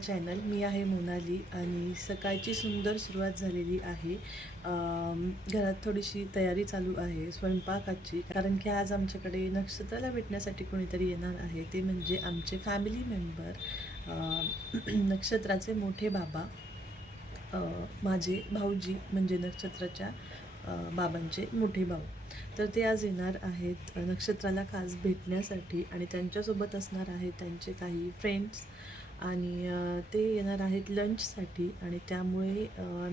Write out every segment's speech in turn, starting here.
Channel. मी आहे मोनाली आणि सकाळची सुंदर सुरुवात झालेली आहे. घरात थोडीशी तयारी चालू आहे स्वयंपाकाची, कारण की आज आमच्याकडे नक्षत्राला भेटण्यासाठी कोणीतरी येणार आहे. ते म्हणजे आमचे फॅमिली मेंबर, नक्षत्राचे मोठे बाबा, माझे भाऊजी म्हणजे नक्षत्राच्या बाबांचे मोठे भाऊ. तर ते आज येणार आहेत नक्षत्राला खास भेटण्यासाठी आणि त्यांच्यासोबत असणार आहेत त्यांचे काही फ्रेंड्स आणि ते येणार आहेत लंचसाठी आणि त्यामुळे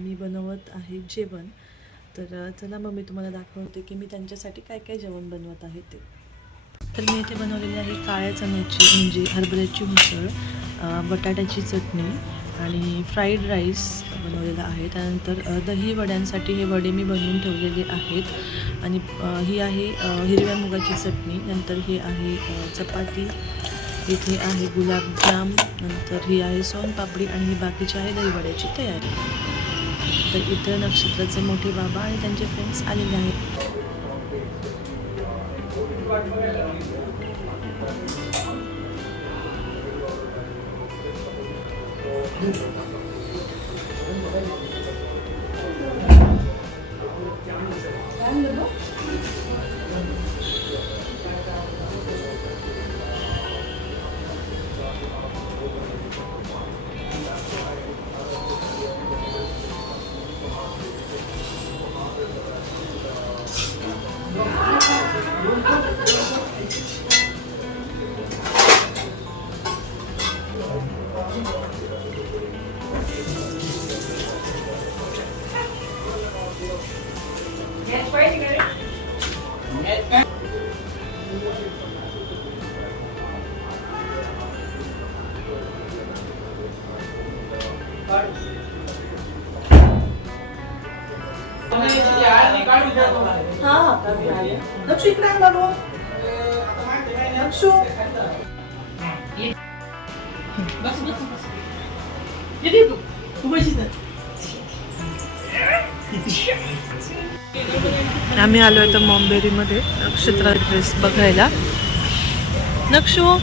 मी बनवत आहे जेवण. तर चला मग मी तुम्हाला दाखवते की मी त्यांच्यासाठी काय काय जेवण बनवत आहे ते. तर मी इथे बनवलेली आहे काळ्या चण्याची म्हणजे हरभऱ्याची उसळ, बटाट्याची चटणी आणि फ्राईड राईस बनवलेला आहे. त्यानंतर दही वड्यांसाठी हे वडे मी बनवून ठेवलेले आहेत आणि ही आहे हिरव्या मुगाची चटणी. नंतर ही आहे चपाती, इथे आहे गुलाबजाम, नंतर ही आहे सोनपापडी आणि ही बाकीची आहे दही वड्याची तयारी. तर इथं नक्षत्राचे मोठे बाबा आणि त्यांचे फ्रेंड्स आलेले आहेत. नक्षू इकडे आण बाबू. नक्षू बस बस बस. येते तू बस इथं. आम्ही आलो आहे तर मॉम्बेरीमध्ये नक्षत्र ड्रेस बघायला. नक्षू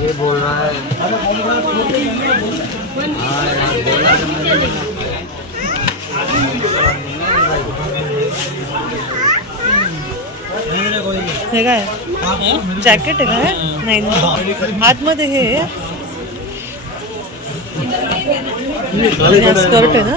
ये बोल रहा है हे काय जॅकेट आहे काय? नाही आतमध्ये हे स्कर्ट आहे ना.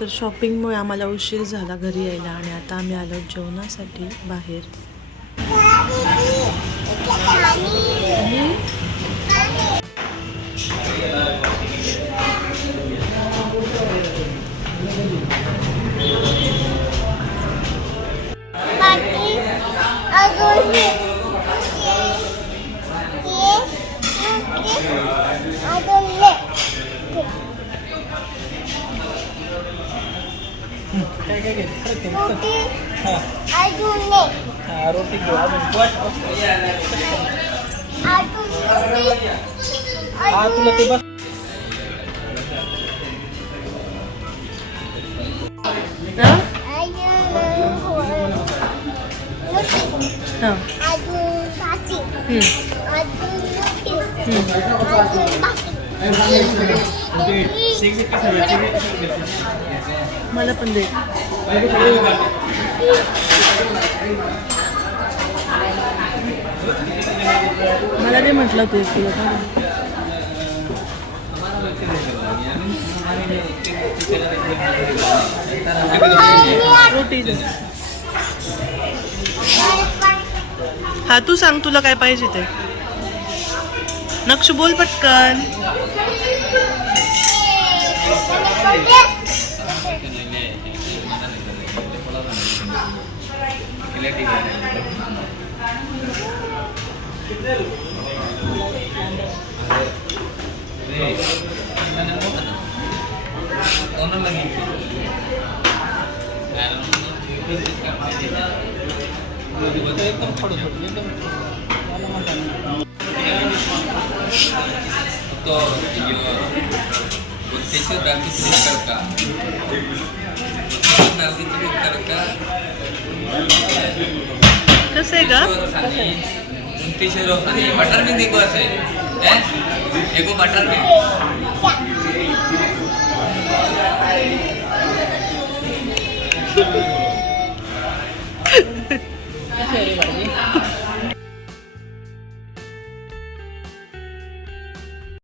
तर शॉपिंगमुळे आम्हाला उशीर झाला घरी यायला आणि आता आम्ही आलो जेवणासाठी बाहेर. तुला ते बस. मला पण दे. मला ते म्हटलं ते तुला रोटी. हा तू सांग तुला काय पाहिजे ते. नक्षू बोल पटकन. तो गुत्तेश्वर दाखी करता कसं आहे का? बटर भी देखो ऐसे हैं देखो बटर भी